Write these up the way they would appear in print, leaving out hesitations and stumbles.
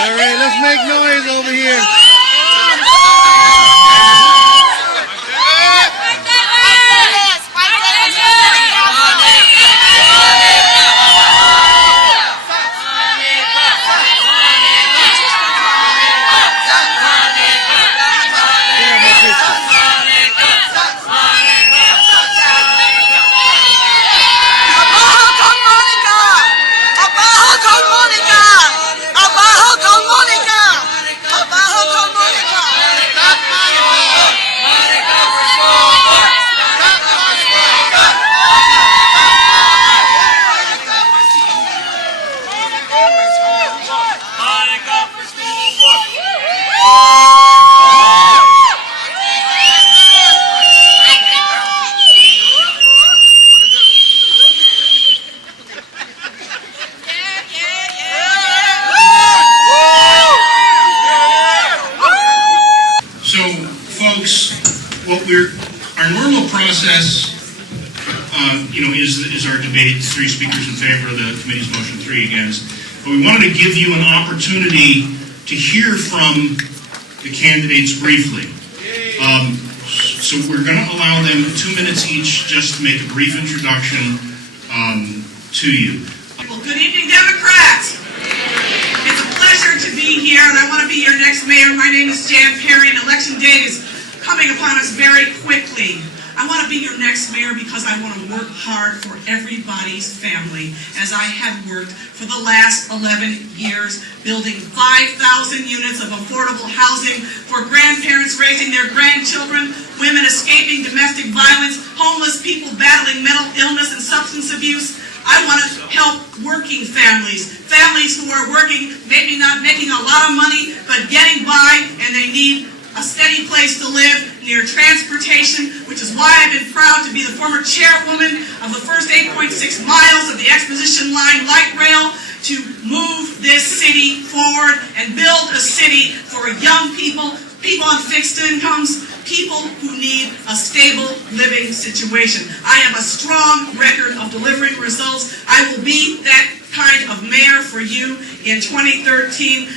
All right, let's make noise over here. Our normal process, is our debate, 3 speakers in favor of the committee's motion, 3 against. But we wanted to give you an opportunity to hear from the candidates briefly. So we're going to allow them 2 minutes each just to make a brief introduction to you. Well, good evening, Democrats. It's a pleasure to be here, and I want to be your next mayor. My name is Jan Perry, and Election Day is coming upon us very quickly. I want to be your next mayor because I want to work hard for everybody's family, as I have worked for the last 11 years, building 5,000 units of affordable housing for grandparents raising their grandchildren, women escaping domestic violence, homeless people battling mental illness and substance abuse. I want to help working families who are working, maybe not making a lot of money, but getting by, and they need a steady place to live, near transportation, which is why I've been proud to be the former chairwoman of the first 8.6 miles of the Exposition Line light rail to move this city forward and build a city for young people, people on fixed incomes, people who need a stable living situation. I have a strong record of delivering results. I will be that kind of mayor for you in 2013.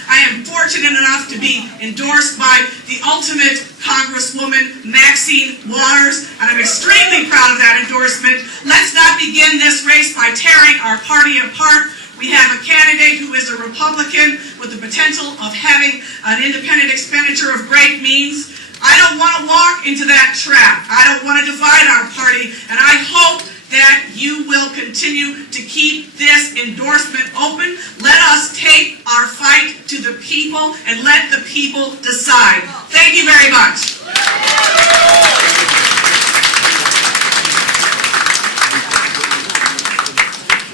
I am fortunate enough to be endorsed by the ultimate Congresswoman, Maxine Waters, and I'm extremely proud of that endorsement. Let's not begin this race by tearing our party apart. We have a candidate who is a Republican with the potential of having an independent expenditure of great means. I don't want to walk into that trap. I don't want to divide our party, and I hope that you will continue to keep this endorsement open. Let us take our fight to the people and let the people decide. Thank you very much.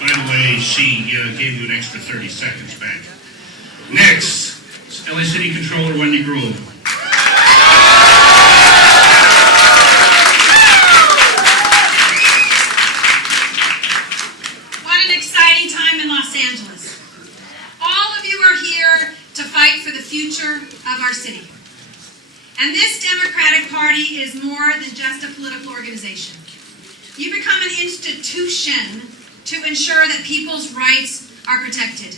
By the way, she gave you an extra 30 seconds back. Next, LA City Controller Wendy Greuel. Of our city. And this Democratic Party is more than just a political organization. You become an institution to ensure that people's rights are protected.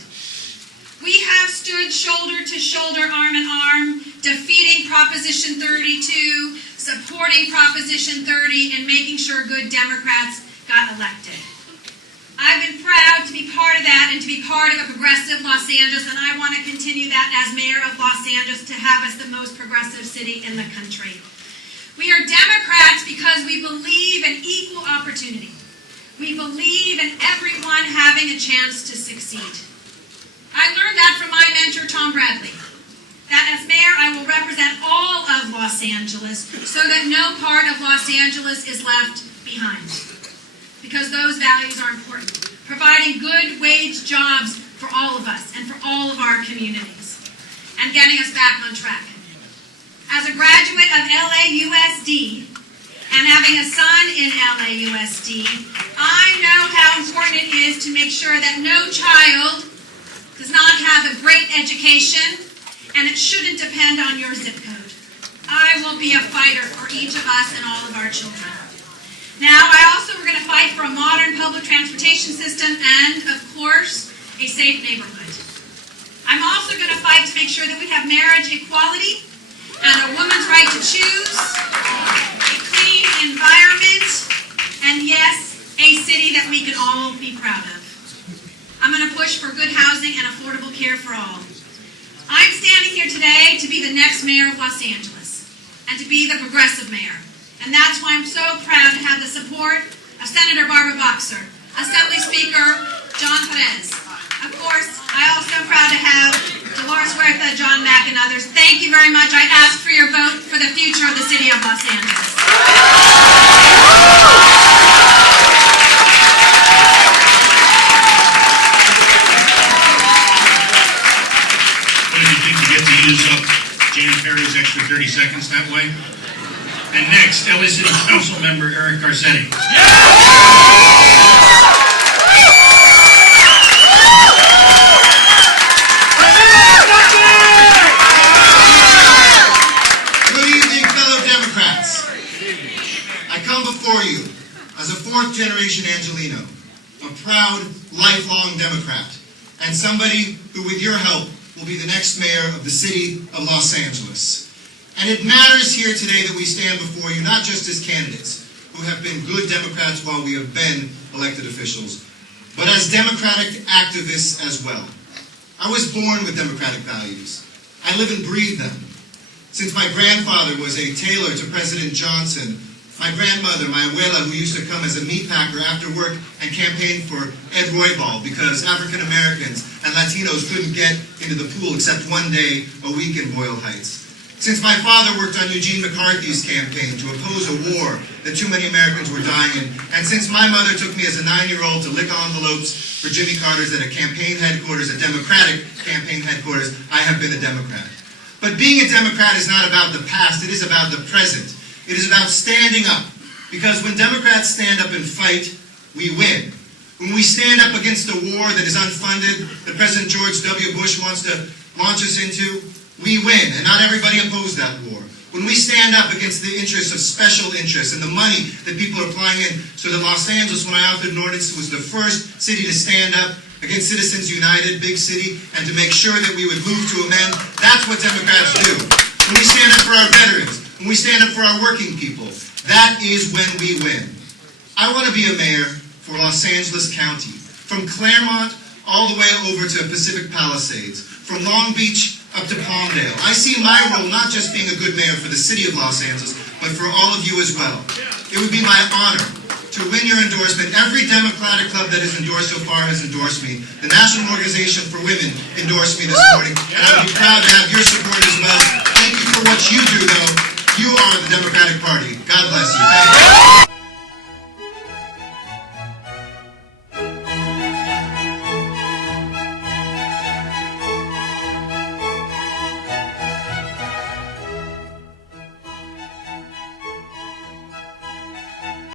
We have stood shoulder to shoulder, arm in arm, defeating Proposition 32, supporting Proposition 30, and making sure good Democrats got elected. I've been proud to be part of that and to be part of a progressive Los Angeles, and I want to continue that as mayor of Los Angeles to have us the most progressive city in the country. We are Democrats because we believe in equal opportunity. We believe in everyone having a chance to succeed. I learned that from my mentor, Tom Bradley, that as mayor I will represent all of Los Angeles so that no part of Los Angeles is left behind. Because those values are important. Providing good wage jobs for all of us and for all of our communities. And getting us back on track. As a graduate of LAUSD and having a son in LAUSD, I know how important it is to make sure that no child does not have a great education, and it shouldn't depend on your zip code. I will be a fighter for each of us and all of our children. Now, we're going to fight for a modern public transportation system and, of course, a safe neighborhood. I'm also going to fight to make sure that we have marriage equality and a woman's right to choose, a clean environment, and yes, a city that we can all be proud of. I'm going to push for good housing and affordable care for all. I'm standing here today to be the next mayor of Los Angeles and to be the progressive mayor. And that's why I'm so proud to have the support of Senator Barbara Boxer, Assembly Speaker John Perez. Of course, I also am proud to have Dolores Huerta, John Mack, and others. Thank you very much. I ask for your vote for the future of the city of Los Angeles. Use up Jan Perry's extra 30 seconds that way. And next, LA City Council Member Eric Garcetti. Good evening, fellow Democrats. I come before you as a fourth-generation Angelino, a proud, lifelong Democrat, and somebody who, with your help, will be the next mayor of the city of Los Angeles. And it matters here today that we stand before you not just as candidates who have been good Democrats while we have been elected officials, but as democratic activists as well. I was born with democratic values. I live and breathe them. Since my grandfather was a tailor to President Johnson, my grandmother, my abuela, who used to come as a meat packer after work and campaign for Ed Roybal because African Americans and Latinos couldn't get into the pool except one day a week in Boyle Heights. Since my father worked on Eugene McCarthy's campaign to oppose a war that too many Americans were dying in, and since my mother took me as a 9-year-old to lick envelopes for Jimmy Carter's at a campaign headquarters, a Democratic campaign headquarters, I have been a Democrat. But being a Democrat is not about the past, it is about the present. It is about standing up, because when Democrats stand up and fight, we win. When we stand up against a war that is unfunded, that President George W. Bush wants to launch us into, we win, and not everybody opposed that war. When we stand up against the interests of special interests and the money that people are applying in, so that Los Angeles, when I authored an ordinance, was the first city to stand up against Citizens United, big city, and to make sure that we would move to amend, that's what Democrats do. When we stand up for our veterans, when we stand up for our working people, that is when we win. I want to be a mayor for Los Angeles County, from Claremont all the way over to Pacific Palisades, from Long Beach up to Palmdale. I see my role not just being a good mayor for the city of Los Angeles, but for all of you as well. It would be my honor to win your endorsement. Every Democratic club that has endorsed so far has endorsed me. The National Organization for Women endorsed me this morning, and I would be proud to have your support as well. Thank you for what you do, though. You are the Democratic Party. God bless you. Thank you.